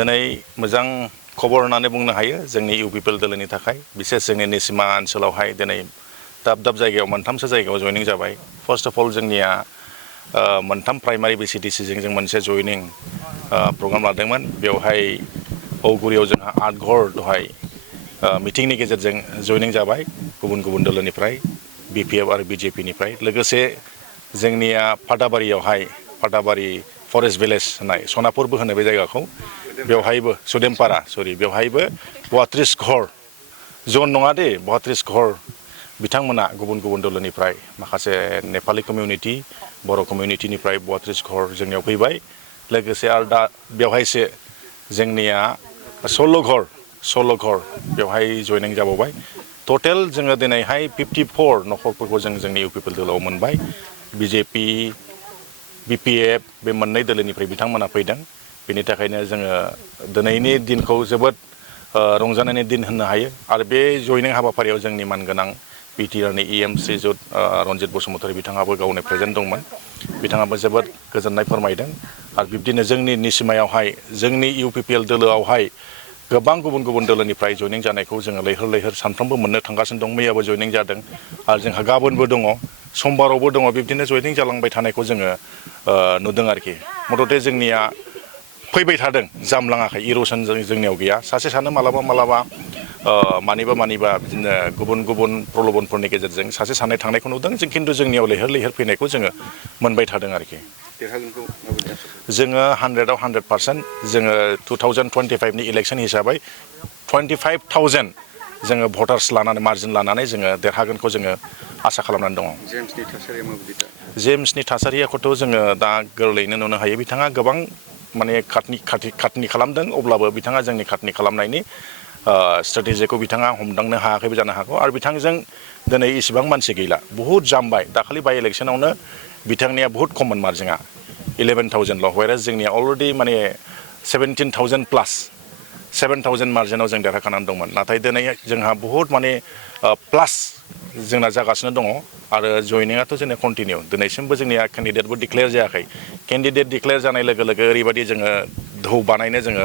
दिनै मोजां खबर होननानै बुंनो हायो जोंनि UPL दोलोनि थाखाय बिसेस जोंनि निसिमा ओनसोलावहाय दिनै दाब दाब जायगायाव मोनथामसो जायगायाव जयनिं जाबाय फार्स्ट अफ अल जोंनिया मोनथाम प्राइमारि BCDC जों मोनसे जयनिं प्रग्राम लादोंमोन बेवहाय औगुरियाव जोंहा 8 घर दहाय मिटिंनि गेजेरजों जयनिं जाबाय गुबुन गुबुन दोलोनिफ्राय BPF आरो BJP निफ्राय लोगोसे जोंनिया फाटाबारि फरेस्ट भिलेज होननाय सनापुरबो होनो बे जायगाखौ बेवहायबो सुदेमपारा बेवहायबो 32 घर जन नङा दे 32 घर बिथांमोना गुबुन गुबुन दोलोनिफ्राय माखासे नेपाली कमिउनिटी बर' कमिउनिटीनिफ्राय 32 घर जोंनियाव फैबाय लोगोसे आरो दा बेवहायसो जोंनिया 16 घर बेवहाय जयनिं जाबावबाय टटेल जोङो दिनैहाय 54 नखरफोरखौ जोंनि UPL दोलोआव मोनबाय BJP BPF बे मोननै दोलोनिफ्राय बिथांमोना फैदों बेनि थाखायनो जोङो दिनैनि दिनखौ जोबोद रंजानायनि दिन होननो हायो आरो बे जयनिं हाबाफारियाव जोंनि मानगोनां बिटिआरनि EMC रन्जित बसुमतारी बिथाङाबो गावनि प्रेजेन्ट दंमोन बिथाङाबो जोबोद गोजोननाय फोरमायदों आरो बिब्दिनो जोंनि निसिमायावहाय जोंनि UPL दोलोआवहाय गोबां गुबुन गुबुन दोलोनिफ्राय जयनिं जानायखौ जोङो लैहोर सानफ्रोमबो मोननो थांगासिनो दं मैयाबो जयनिं जादों आरो जोंहा गाबोनबो दङ समबारावबो दङ बिब्दिनो जयनिं जालांबाय थानायखौ जोङो नुदों आरोखि मथथे जोंनिया फैबाय थादों जामलाङाखै इर'सन जोंनियाव गैया सासे सानो मालाबा मानिबा बिदिनो गुबुन गुबुन प्रलबनफोरनि गेजेरजों सासे सानै थांनायखौ नुदों जों खिन्थु जोंनियाव लैहोर फैनायखौ जोङो मोनबाय थादों आरोखि जोङो 100आव 100% जोङो 2025 नि इलेक्सन हिसाबै 25,000 जोङो भटार्स लानानै मार्जिन लानानै जोङो देरहागोनखौ जोङो आसा खालामनानै दङ जेम्सनि थासारियाखौथ' जोङो दा गोरलैयैनो नुनो हायो बिथाङा गोबां माने खाटनि खालामदों अब्लाबो बिथाङा जोंनि खाटनि खालामनायनि स्ट्रेटेजिखौ बिथाङा हमदांनो हायाखैबो जानो हागौ आरो बिथांजों दिनै इसेबां मानसि गैला बहुद जामबाय दाखालि बाय इलेक्सनावनो बिथांनिया बहुद खममोन मार्जिना 11,000ल' व्हेरेज जोंनिया अलरेडि माने 17,000 प्लास 7,000 मार्जिनाव जों देरहाखानानै दंमोन नाथाय दिनै जोंहा बहुद माने प्लास जोंना जागासिनो दङ आरो जयनिंआथ' जोंना कन्टिनिउ दिनैसिमबो जोंनिया केन्डिडेटबो डिक्लेयार जायाखै केन्डिडेट डिक्लेयार जानाय लोगो लोगो ओरैबायदि जोङो धौ बानायनो जोङो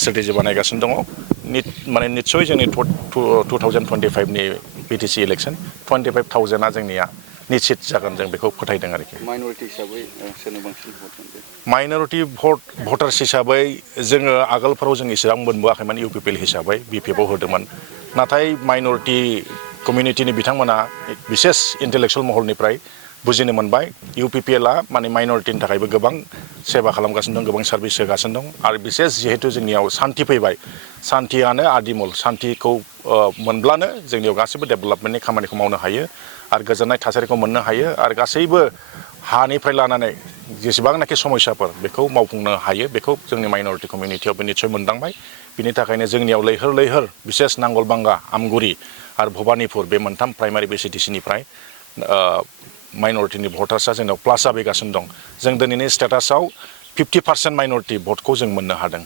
स्ट्रेटेजि बानायगासिनो दङ माने निस्सय जोंनि 2025 नि BTC इलेक्सन 25,000आ जोंनिया निश्चित जागोन जों बेखौ फोथायदों आरोखि माइनरिटि भटार्स हिसाबै जोङो आगोलफोराव जों इसेबां मोनबोआखैमोन UPL हिसाबै BPFआव होदोंमोन नाथाय माइनरिटि कमिउनिटिनि बिथांमोना बिसेस इन्टेलेक्सुवेल महरनिफ्राय बुजिनो मोनबाय UPLआ माने माइनरिटिनि थाखायबो गोबां सेवा खालामगासिनो दं गोबां सार्भिस होगासिनो दं आरो बिसेस जिहेतु जोंनियाव सान्थि फैबाय सान्थियानो आदिमूल सान्थिखौ मोनब्लानो जोंनियाव गासैबो डेभेलपमेन्टनि खामानिखौ मावनो हायो आरो गोजोननाय थासारिखौ मोननो हायो आरो गासैबो हानिफ्राय लानानै जेसेबांनाखि समस्याफोर बेखौ मावफुंनो हायो बेखौ जोंनि माइनरिटि कमिउनिटियावबो निस्सय मोनदांबाय बिनि थाखायनो जोंनियाव लैहोर बिसेस नांगलबांगा आमगुरि आरो भबानिपुर बे मोनथाम प्राइमारि BCDCनिफ्राय माइनरिटिनि भटार्सआ जोंनाव प्लास जाबोगासिनो दं जों दिनैनि स्टेटासाव 50% माइनरिटि भटखौ जों मोननो हादों